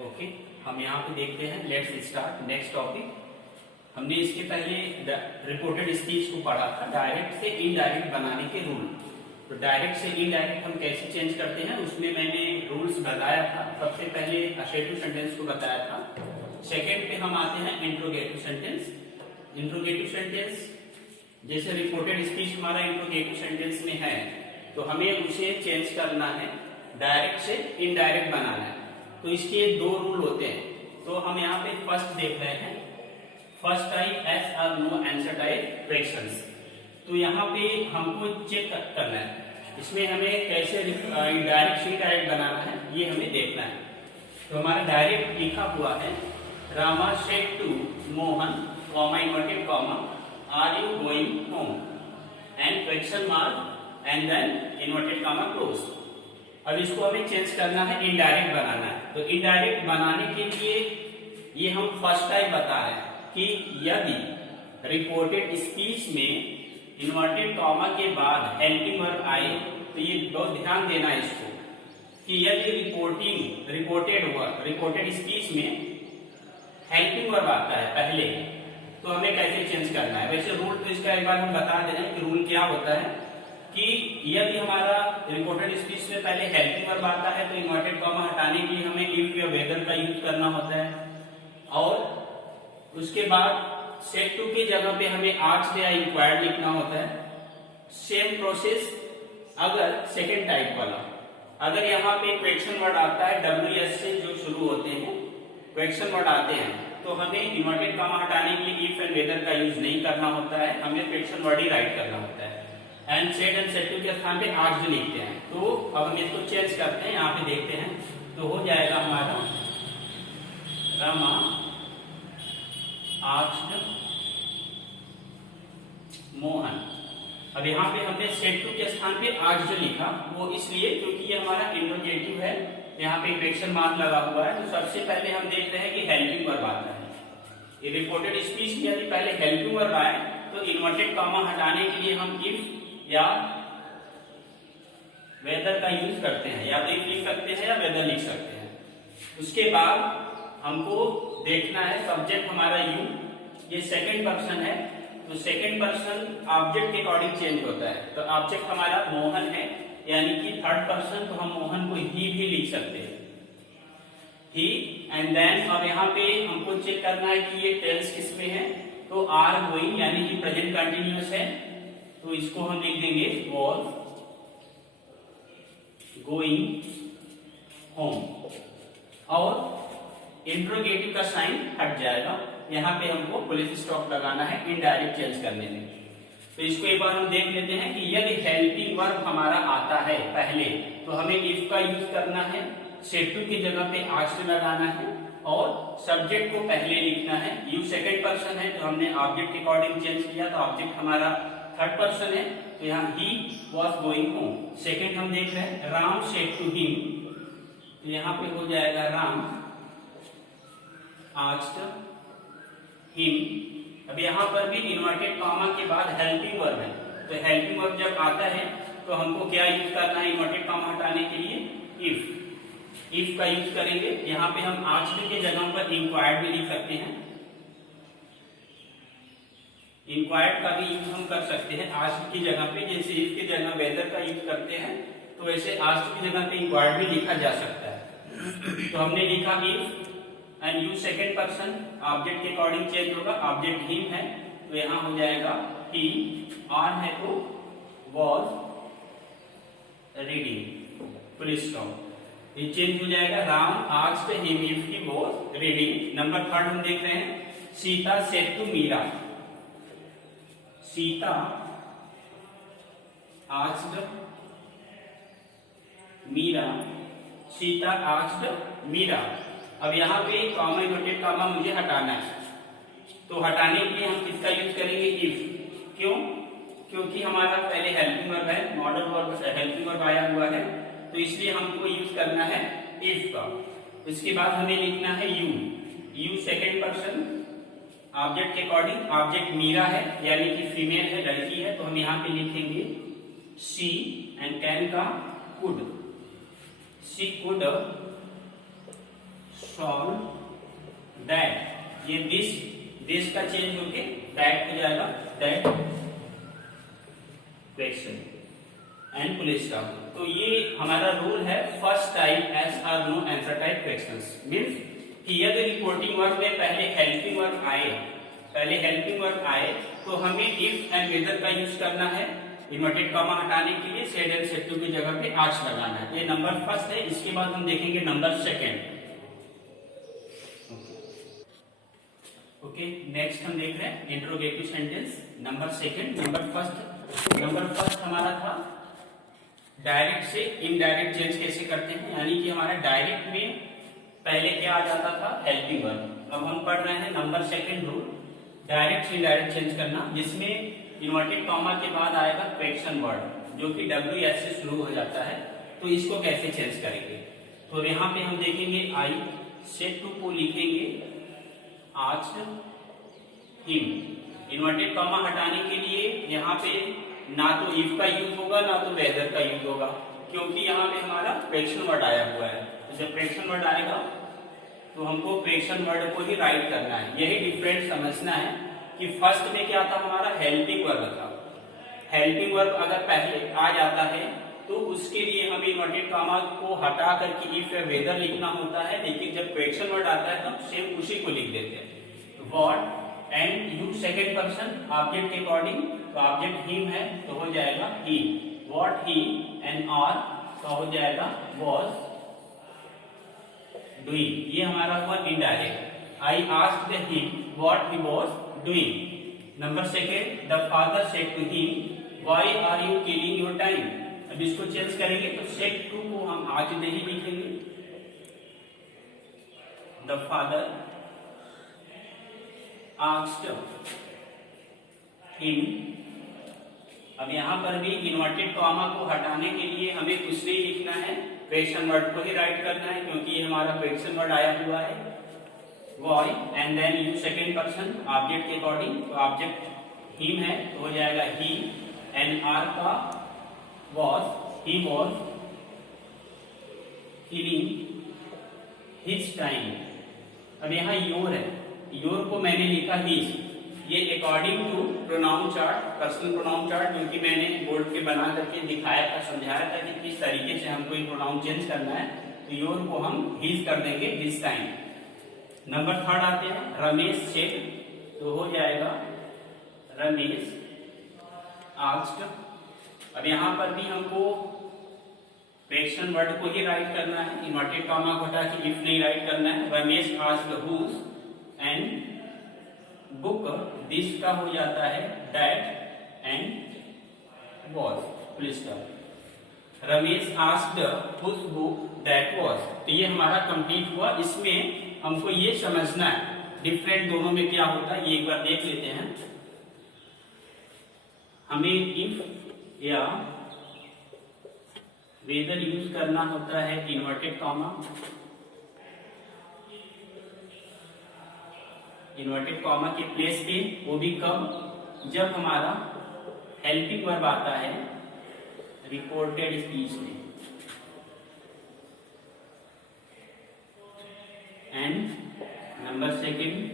Okay, हम यहाँ पे देखते हैं। Let's start next topic. हमने इसके पहले रिपोर्टेड स्पीच को पढ़ा था, डायरेक्ट से इनडायरेक्ट बनाने के रूल। तो डायरेक्ट से इनडायरेक्ट हम कैसे चेंज करते हैं उसमें मैंने रूल्स बताया था। सबसे पहले असर्टिव सेंटेंस को बताया था। सेकेंड पे हम आते हैं इंट्रोगेटिव सेंटेंस। इंट्रोगेटिव सेंटेंस जैसे रिपोर्टेड स्पीच हमारा इंट्रोगेटिव सेंटेंस में है, तो हमें उसे चेंज करना है, डायरेक्ट से इनडायरेक्ट बनाना है। तो इसके दो रूल होते हैं। तो हम यहाँ पे फर्स्ट देख रहे हैं, फर्स्ट टाइप एस और नो आंसर टाइप क्वेश्चंस। तो यहाँ पे हमको चेक करना है इसमें हमें कैसे डायरेक्ट से इनडायरेक्ट बनाना है, ये हमें देखना है। तो हमारा डायरेक्ट लिखा हुआ है, Rama said to Mohan comma inverted comma are you going home and question mark and then inverted comma close. अब इसको हमें चेंज करना है, इनडायरेक्ट बनाना है। तो इनडायरेक्ट बनाने के लिए ये हम फर्स्ट टाइप बता रहे हैं कि यदि रिपोर्टेड स्पीच में इन्वर्टेड कॉमा के बाद हेल्पिंग वर्ब आए, तो ये बहुत ध्यान देना है इसको कि यदि रिपोर्टेड स्पीच में हेल्पिंग वर्ब आता है पहले, तो हमें कैसे चेंज करना है। वैसे रूल तो इसका एक बार हम बता दे रहे हैं कि रूल क्या होता है कि यदि हमारा रिपोर्टेड स्पीच में पहले हेल्पिंग वर्ब आता है, तो इन्वर्टेड कॉमा हटाने के लिए हमें इफ या वेदर का यूज करना होता है, और उसके बाद सेड टू की जगह पे हमें आस्क्ड या इंक्वायर्ड लिखना होता है। सेम प्रोसेस अगर सेकेंड टाइप वाला, अगर यहाँ पे क्वेश्चन वर्ड आता है WS से जो शुरू होते हैं, क्वेश्चन वर्ड आते हैं, तो हमें इन्वर्टेड कॉमा हटाने के लिए इफ एंड वेदर का यूज नहीं करना होता है, हमें क्वेश्चन वर्ड ही राइट करना होता है। एंड सेड टू के स्थान पे आस्क्ड लिखते हैं। तो अब हम इसको चेंज करते हैं, यहाँ पे देखते हैं। तो हो जाएगा हमारा रमा आस्क्ड मोहन। अब यहाँ पे हमने सेड टू के स्थान पे आस्क्ड लिखा, वो इसलिए क्योंकि ये हमारा इंट्रोगेटिव है, यहाँ पे क्वेश्चन मार्क लगा हुआ है। तो सबसे पहले हम देख रहे हैं कि हेल्पिंग वर्ब आता है। ये रिपोर्टेड स्पीच में यदि पहले हेल्पिंग वर्ब आए, तो इन्वर्टेड कॉमा हटाने के लिए हम इफ या वेदर का यूज करते हैं, या तो इफ लिख सकते हैं या वेदर लिख सकते हैं। उसके बाद हमको देखना है सब्जेक्ट हमारा यू, ये सेकंड पर्सन है, तो सेकंड पर्सन ऑब्जेक्ट के अकॉर्डिंग चेंज होता है। तो ऑब्जेक्ट हमारा मोहन है, यानी कि थर्ड पर्सन, तो हम मोहन को ही भी लिख सकते हैं, ही। एंड देन अब यहाँ पे हमको चेक करना है कि ये टेंस किस में है, तो आर गोइंग यानी कि प्रेजेंट कंटिन्यूअस है, तो इसको हम लिख देंगे वॉज गोइंग होम, और इंट्रोगेटिव का साइन हट जाएगा। यहाँ पे हमको पुलिस स्टॉप लगाना है इनडायरेक्ट चेंज करने में। तो इसको एक बार हम देख लेते हैं कि यदि हेल्पिंग वर्ब हमारा आता है पहले, तो हमें इफ का यूज करना है, सेड टू की जगह पे आस्क्ड लगाना है, और सब्जेक्ट को पहले लिखना है। यू सेकंड पर्सन है, तो हमने ऑब्जेक्ट के अकॉर्डिंग चेंज किया, तो ऑब्जेक्ट हमारा थर्ड पर्सन है, तो यहाँ he was going home. Second हम देख रहे हैं, राम सेड टू हिम, तो यहाँ पे हो जाएगा राम आस्क्ड हिम। अब यहाँ पर भी इन्वर्टेड कॉमा के बाद हेल्पिंग वर्ब है, तो हेल्पिंग वर्ब जब आता है तो हमको क्या यूज करना है इन्वर्टेड कॉमा हटाने के लिए, इफ का यूज करेंगे। यहाँ पे हम आस्क्ड के जगह पर इंक्वायर्ड भी लिख सकते हैं, इंक्वायर्ड का भी यूज हम कर सकते हैं आस्क्ड की जगह पे। जैसे इफ की जगह वेदर का यूज करते हैं, तो वैसे आस्क्ड की जगह पे इंक्वायर्ड भी लिखा जा सकता है। तो हमने लिखा if and you second person, object के अकॉर्डिंग चेंज होगा, ऑब्जेक्ट हिम है, तो यहाँ हो जाएगा ही, ऑन है तो वॉज रीडिंग, फुल स्टॉप, ये चेंज हो जाएगा। Ram asked him if he was reading. Number third हम देख रहे हैं, Sita said to Meera, Sita asked Meera, Sita asked Meera. अब यहाँ पे कॉमा इन्वर्टेड कॉमा मुझे हटाना है, तो हटाने के लिए हम किसका यूज करेंगे, इफ। क्यों? क्योंकि हमारा पहले हेल्पिंग वर्ब है, मॉडल वर्ब हेल्पिंग वर्ब आया हुआ है, तो इसलिए हमको यूज करना है इफ का। इसके बाद हमें लिखना है यू सेकेंड पर्सन, ऑब्जेक्ट के अकॉर्डिंग, ऑब्जेक्ट मीरा है यानी कि फीमेल है, लड़की है, तो हम यहाँ पे लिखेंगे शी, एंड कैन का could, she could solve that, ये दिस का चेंज होके दैट हो जाएगा, that question and full stop. तो ये हमारा रूल है first type yes or no answer type questions. Means कि यदि रिपोर्टिंग वर्ब में पहले हेल्पिंग वर्ब आए तो हमें इफ एंड वेदर का यूज करना है, इन्वर्टेड कॉमा हटाने के लिए सेड एंड सेड टू की जगह पे आर्च लगाना है। ये नंबर फर्स्ट है। इसके बाद हम देखेंगे नंबर सेकंड। ओके, नेक्स्ट हम देख रहे हैं interrogative sentence number second. Number first हमारा था डायरेक्ट से इनडायरेक्ट चेंज कैसे करते हैं, यानी कि हमारा डायरेक्ट में पहले क्या आ जाता था, हेल्पिंग वर्ब। अब हम पढ़ रहे हैं नंबर सेकंड रूल, डायरेक्ट से इनडायरेक्ट चेंज करना, जिसमें इन्वर्टेड कॉमा के बाद आएगा क्वेश्चन वर्ड जो कि WS से शुरू हो जाता है। तो इसको कैसे चेंज करेंगे, तो यहाँ पे हम देखेंगे आई सेड टू को लिखेंगे आस्क्ड हिम। इन्वर्टेड कॉमा हटाने के लिए यहाँ पे ना तो इफ का यूज होगा ना तो वेदर का यूज होगा, क्योंकि यहाँ पे हमारा क्वेश्चन वर्ड आया हुआ है। तो जब क्वेश्चन वर्ड आएगा तो हमको क्वेश्चन वर्ड को ही राइट करना है। यही डिफरेंस समझना है कि फर्स्ट में क्या था, हमारा हेल्पिंग वर्ब था। हेल्पिंग वर्ब अगर पहले आ जाता है तो उसके लिए हमें इन्वर्टेड कॉमा को हटा करके इफ या वेदर लिखना होता है, लेकिन जब क्वेश्चन वर्ड आता है तो सेम उसी को लिख देते हैं। What and you second person object के अकॉर्डिंग, तो ऑब्जेक्ट हिम है तो हो जाएगा he. What he and are तो हो जाएगा वाज डूइंग। ये हमारा हुआ indirect. I asked him what he was doing. Number second, the father said to him why are you killing your time. अब इसको चेंज करेंगे तो सेड टू को हम आज नहीं लिखेंगे, द फादर आस्क्ड हिम। अब यहाँ पर भी इन्वर्टेड कॉमा को हटाने के लिए हमें कुछ नहीं लिखना है, क्वेश्चन वर्ड को ही राइट करना है, क्योंकि ये हमारा क्वेश्चन वर्ड आया हुआ है। Why and then you second person object के अकॉर्डिंग, तो ऑब्जेक्ट हिम है तो हो जाएगा ही एंड आर का was, he was killing his time। अब यहाँ योर है, योर को मैंने लिखा his। ये according to pronoun chart, personal pronoun chart, जो कि मैंने बोर्ड पे बना करके दिखाया था, समझाया था कि किस तरीके से हमको ये प्रोनाउन चेंज करना है। तो योर को हम his कर देंगे, his time। नंबर थर्ड आते हैं रमेश सेड, तो हो जाएगा रमेश आस्क्ड। अब यहाँ पर भी हमको क्वेश्चन वर्ड को ही राइट करना है, इन्वर्टेड कॉमा को हटा के इफ नहीं राइट करना है। Ramesh asked whose and book, this का हो जाता है that and was, full stop. Ramesh asked whose book that was. तो ये हमारा कंप्लीट हुआ। इसमें हमको ये समझना है डिफरेंट दोनों में क्या होता है, ये एक बार देख लेते हैं। हमें इफ या वेदर यूज करना होता है इन्वर्टेड कॉमा, इन्वर्टेड कॉमा के प्लेस पे, वो भी कब, जब हमारा हेल्पिंग वर्ब आता है रिपोर्टेड स्पीच में। And number second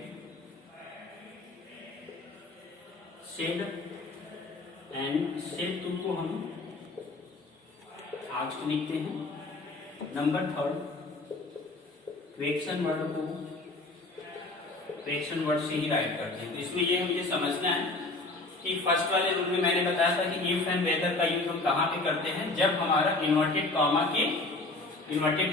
said and said to को हम आज को लिखते हैं। नंबर थर्ड क्वेश्चन वर्ड को क्वेश्चन वर्ड से ही राइट करते हैं। तो इसमें ये मुझे समझना है कि फर्स्ट वाले रूल में मैंने बताया था कि इफ एंड वेदर का यूज हम कहाँ पे करते हैं, जब हमारा इन्वर्टेड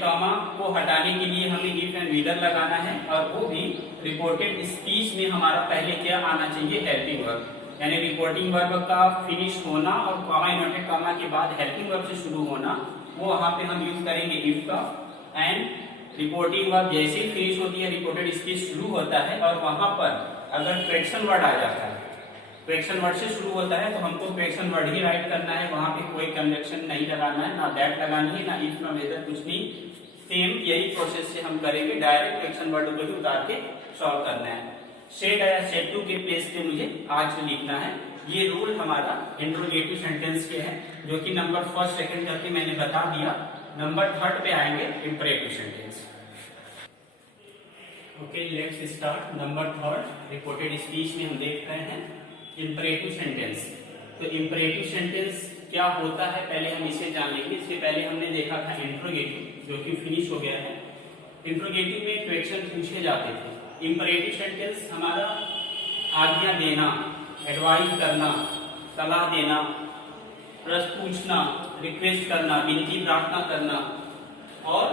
कॉमा को हटाने के लिए हमें इफ एंड वेदर लगाना है, और वो भी रिपोर्टेड स्पीच में हमारा पहले क्या आना चाहिए, हेल्पिंग वर्ब। यानी रिपोर्टिंग वर्ब का फिनिश होना और कॉमा इन्वर्टेड कॉमा के बाद हेल्पिंग वर्ब से शुरू होना, वो वहां पे हम यूज करेंगे इफ का। एंड रिपोर्टिंग वर्ब जैसे ही फिनिश होती है रिपोर्टेड स्पीच शुरू होता है, और वहां पर अगर क्वेश्चन वर्ड आ जाता है, क्वेश्चन वर्ड से शुरू होता है, तो हमको क्वेश्चन वर्ड ही राइट करना है। वहां पे कोई कंजक्शन नहीं लगाना है, ना दैट लगानी है, ना इफ, ना वेदर, कुछ नहीं। सेम यही प्रोसेस से हम करेंगे, डायरेक्ट क्वेश्चन वर्ड को ही उतार के सॉल्व करना है। सेड या सेड टू के प्लेस पे मुझे आज लिखना है। ये रूल हमारा इंट्रोगेटिव सेंटेंस के है, जो कि नंबर फर्स्ट सेकंड करके मैंने बता दिया। नंबर थर्ड पे आएंगे imperative sentence. Okay, let's start. Number third reported speech में हम देख रहे हैं इंपरेटिव सेंटेंस। तो इंपरेटिव सेंटेंस क्या होता है पहले हम इसे जान लेंगे। इससे पहले हमने देखा था इंट्रोगेटिव, जो कि फिनिश हो गया है। इंट्रोगेटिव में क्वेश्चन पूछे जाते थे। इंपरेटिव सेंटेंस हमारा आज्ञा देना, एडवाइस करना, सलाह देना, प्रश्न पूछना, रिक्वेस्ट करना, विनती प्रार्थना करना और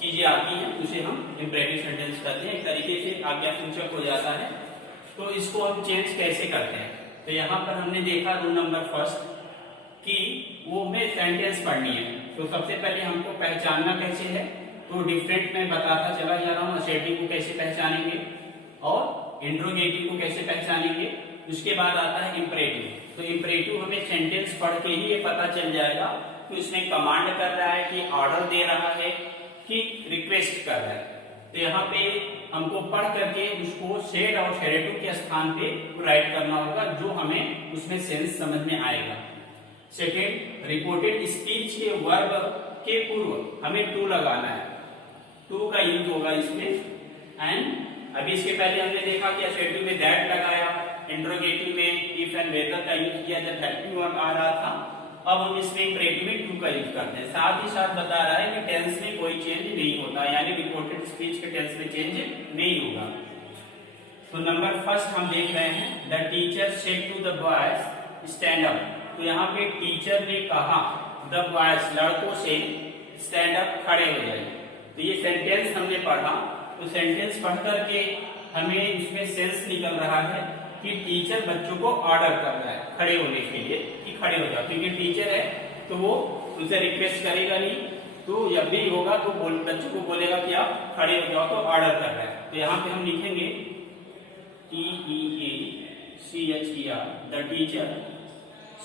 चीजें आती हैं, उसे हम इंपरेटिव सेंटेंस कहते हैं। एक तरीके से आज्ञा सूचक हो जाता है। तो इसको हम चेंज कैसे करते हैं, तो यहाँ पर हमने देखा रूल नंबर फर्स्ट कि वो हमें सेंटेंस पढ़नी है। तो सबसे पहले हमको पहचानना कैसे है, तो डिफरेंट में बताता चला जा रहा हूँ। असर्टिव को कैसे पहचानेंगे और इंट्रोगेटिव को कैसे पहचानेंगे। उसके बाद आता है इंपरेटिव। तो इंपरेटिव हमें सेंटेंस पढ़ के ही ये पता चल जाएगा कि उसमें कमांड कर रहा है कि ऑर्डर दे रहा है कि रिक्वेस्ट कर रहा है। तो यहाँ पे हमको पढ़ करके उसको सेड और सेडेटिव के स्थान पे राइट करना होगा, जो हमें उसमें सेंस समझ में आएगा। सेकेंड, रिपोर्टेड स्पीच के वर्ब के पूर्व हमें टू लगाना है। टू का यूज होगा इसमें। एंड अभी इसके पहले हमने देखा कि असर्टिव में दैट लगाया, इंट्रोगेटिव में इफ एंड वेदर का यूज किया जब हेल्पिंग वर्ब आ रहा था। अब हम इसमें इंपरेटिव में टू का यूज करते हैं। साथ ही साथ बता रहा है कि टेंस में कोई चेंज नहीं होता, यानी रिपोर्टेड स्पीच के टेंस में चेंज नहीं होगा। तो नंबर फर्स्ट हम देख रहे हैं, the teacher said to the boys stand up. तो यहाँ पे टीचर ने कहा द बॉयज लड़कों से स्टैंड अप खड़े हो जाए। तो ये सेंटेंस हमने पढ़ा। तो सेंटेंस पढ़ करके हमें इसमें सेंस निकल रहा है कि टीचर बच्चों को ऑर्डर कर रहा है खड़े होने के लिए कि खड़े हो जाओ, क्योंकि टीचर है तो वो उनसे रिक्वेस्ट करेगा नहीं। तो जब भी होगा तो बच्चों को बोलेगा कि आप खड़े हो जाओ, तो ऑर्डर कर रहा है। तो यहाँ पे हम लिखेंगे TEACHER, the teacher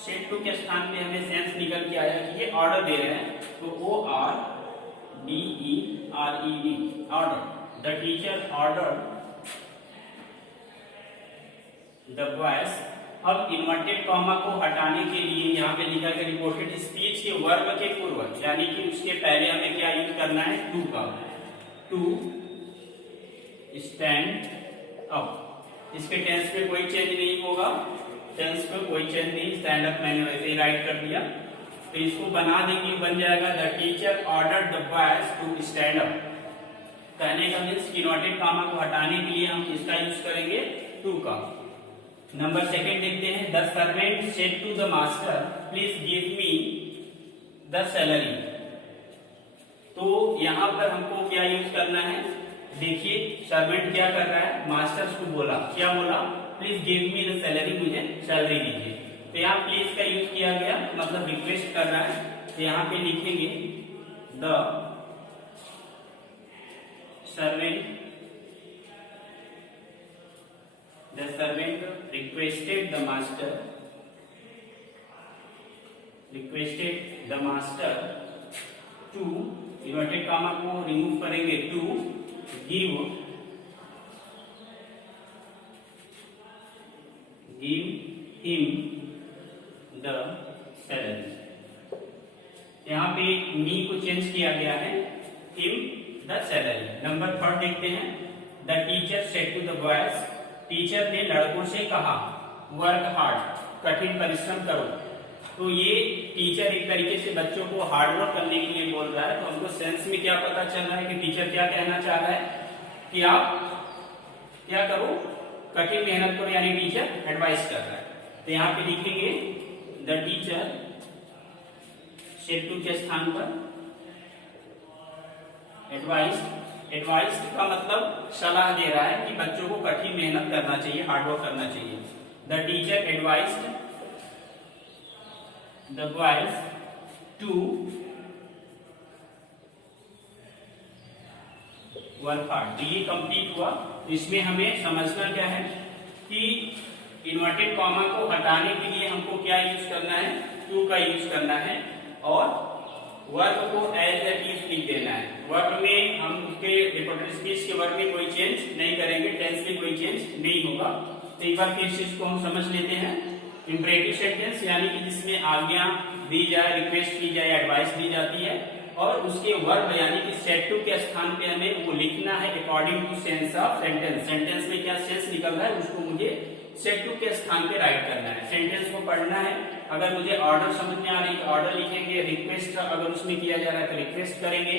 said to के स्थान पे हमें सेंस निकल के आया कि ये ऑर्डर दे रहे हैं। तो ORDERED, order. The teacher order the boys. अब इन्वर्टेड कॉमा को हटाने के लिए यहाँ पे लिखा है रिपोर्टेड स्पीच के वर्ब के पूर्व, यानी कि उसके पहले हमें क्या यूज करना है, टू का। To stand up. इसके टेंस में कोई चेंज नहीं होगा, टेंस में कोई चेंज नहीं। स्टैंड अप मैंने वैसे ही राइट कर दिया। तो इसको बना देंगे, बन जाएगा the teacher order the boys to stand up. कहने का मीन्स इन्वर्टेड कॉमा को हटाने के लिए हम किसका यूज करेंगे, टू का। नंबर सेकेंड देखते हैं, the servant said to the master please give me the salary. तो यहाँ पर हमको क्या यूज करना है, देखिए सर्वेंट क्या कर रहा है, मास्टर्स को बोला, क्या बोला, please give me the salary, मुझे सैलरी दीजिए। तो यहाँ प्लीज का यूज किया गया, मतलब रिक्वेस्ट कर रहा है। तो यहाँ पे लिखेंगे the servant requested the master to, inverted comma को रिमूव करेंगे, to give him the salary। यहाँ पे मी को चेंज किया गया है, him the salary। Number third देखते हैं, the teacher said to the boys, teacher ने लड़कों से कहा वर्क हार्ड, कठिन परिश्रम करो। तो ये टीचर एक तरीके से बच्चों को हार्ड वर्क करने के लिए बोल रहा है। तो हमको सेंस में क्या पता चल रहा है कि टीचर क्या कहना चाह रहा है कि आप क्या करो, कठिन मेहनत करो, यानी टीचर एडवाइस कर रहा है। तो यहाँ पे लिखेंगे द टीचर सेड टू के स्थान पर एडवाइस। एडवाइस का मतलब सलाह दे रहा है कि बच्चों को कठिन मेहनत करना चाहिए, हार्डवर्क करना चाहिए। The teacher advised the boys to work hard. तो ये कंप्लीट हुआ। इसमें हमें समझना क्या है कि इन्वर्टेड कॉमा को हटाने के लिए हमको क्या यूज करना है, टू का यूज करना है, और वर्ब को एज इट इज लिख देना है। वर्ब में हम उसके रिपोर्टेड स्पीच के वर्ब में कोई चेंज नहीं करेंगे, टेंस में कोई चेंज नहीं होगा। तो एक बार फिर से इसको हम समझ लेते हैं। इंपरेटिव सेंटेंस यानी कि जिसमें आज्ञा दी जाए, रिक्वेस्ट की जाए, एडवाइस दी जाती है, और उसके वर्ब यानी कि सेट टू के स्थान पे हमें वो लिखना है according to sense of sentence. Sentence में क्या सेंस निकल रहा है उसको मुझे सेट टू के स्थान पे राइट करना है। सेंटेंस को पढ़ना है, अगर मुझे ऑर्डर समझ में आ रही है ऑर्डर लिखेंगे, रिक्वेस्ट अगर उसमें किया जा रहा है तो रिक्वेस्ट करेंगे,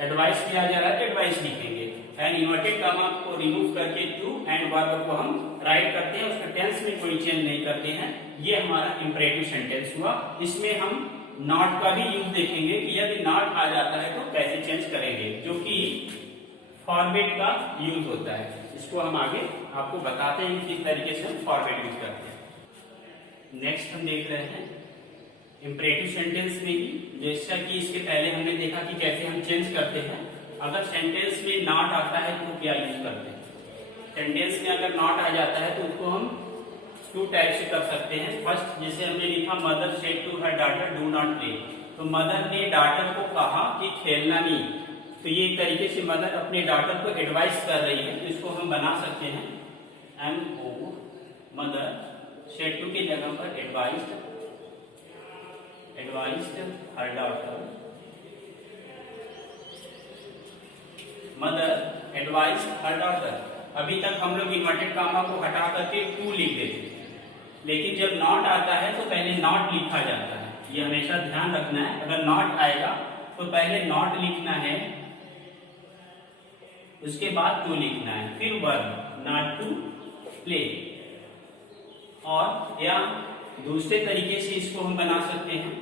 एडवाइस किया जा रहा है तो एडवाइस लिखेंगे। एंड इन्वर्टेड कॉमा को रिमूव करके टू एंड वर्ब को हम राइट करते हैं, उसका टेंस में कोई चेंज नहीं करते हैं। ये हमारा इंपरेटिव सेंटेंस हुआ। इसमें हम नॉट का भी यूज देखेंगे कि यदि नॉट आ जाता है तो कैसे चेंज करेंगे, जो कि फॉरवर्ड का यूज होता है। इसको हम आगे आपको बताते हैं किस तरीके से हम फॉरवर्ड यूज करते हैं। नेक्स्ट हम देख रहे हैं इंपरेटिव सेंटेंस में भी, जैसा कि इसके पहले हमने देखा कि कैसे हम चेंज करते हैं। अगर सेंटेंस में नॉट आता है तो क्या यूज करते हैं। सेंटेंस में अगर नॉट आ जाता है तो उसको हम टू टाइप से कर सकते हैं। फर्स्ट जैसे हमने लिखा mother said to her daughter do not play, तो मदर ने डॉटर को कहा कि खेलना नहीं, तो ये एक तरीके से मदर अपने डॉटर को एडवाइस कर रही है। तो इसको हम बना सकते हैं MO, मदर सेड टू की जगह पर एडवाइस्ड हर डॉटर, मदर एडवाइस हर डॉटर। अभी तक हम लोग इन्वर्टेड कॉमा को हटा करके टू लिख देते, लेकिन जब नॉट आता है तो पहले नॉट लिखा जाता है। ये हमेशा ध्यान रखना है, अगर नॉट आएगा तो पहले नॉट लिखना है, उसके बाद टू लिखना है, फिर वर्ब नॉट टू प्ले। और या दूसरे तरीके से इसको हम बना सकते हैं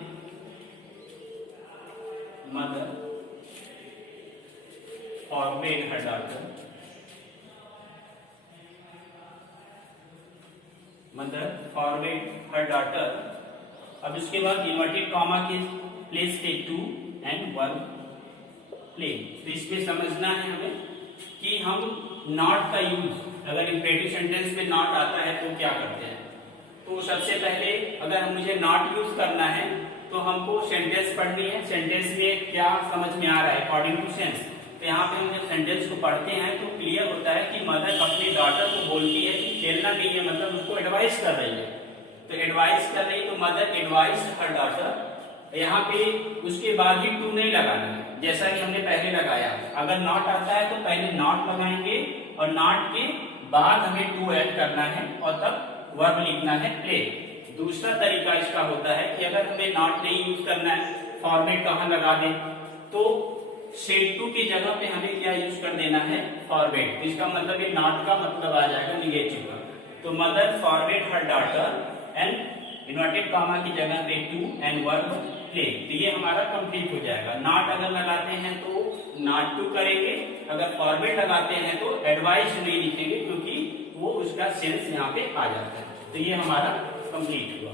मदर फॉरवर्ड हर डॉटर, मदर फॉरवर्ड हर डॉटर। अब इसके बाद इन्वर्टेड कॉमा के प्लेस पे टू एंड वर्ब प्ले। तो इसमें समझना है हमें कि हम नॉट का यूज अगर इंपरेटिव सेंटेंस में नॉट आता है तो क्या करते हैं। तो सबसे पहले अगर मुझे नॉट यूज करना है तो हमको सेंटेंस पढ़नी है, सेंटेंस में क्या समझ में आ रहा है अकॉर्डिंग टू सेंस। तो यहाँ पे हम जब सेंटेंस को पढ़ते हैं तो क्लियर होता है कि मदर अपने डॉटर को बोलती है कि खेलना नहीं है, मतलब उसको एडवाइस कर रही है। तो एडवाइस कर रही है तो मदर एडवाइस हर डॉटर। यहाँ पे उसके बाद ही टू नहीं लगाना है जैसा कि हमने पहले लगाया। अगर नॉट आता है तो पहले नॉट लगाएंगे और नॉट के बाद हमें टू ऐड करना है और तब वर्ब लिखना है प्ले। दूसरा तरीका इसका होता है कि अगर हमें नॉट नहीं यूज करना है, फॉर्मेट कहाँ लगा दें, तो सेड टू की जगह पे हमें क्या यूज कर देना है फॉरवर्ड। तो इसका मतलब ये नॉट का मतलब आ जाएगा निगेटिव का। तो mother forward her daughter and inverted comma की जगह पे टू एंड वर्ब प्ले। तो ये हमारा कंप्लीट हो जाएगा। नॉट अगर लगाते हैं तो नॉट टू करेंगे, अगर फॉरवर्ड लगाते हैं तो एडवाइस नहीं लिखेंगे क्योंकि वो उसका सेंस यहाँ पे आ जाता है। तो ये हमारा कंप्लीट हुआ।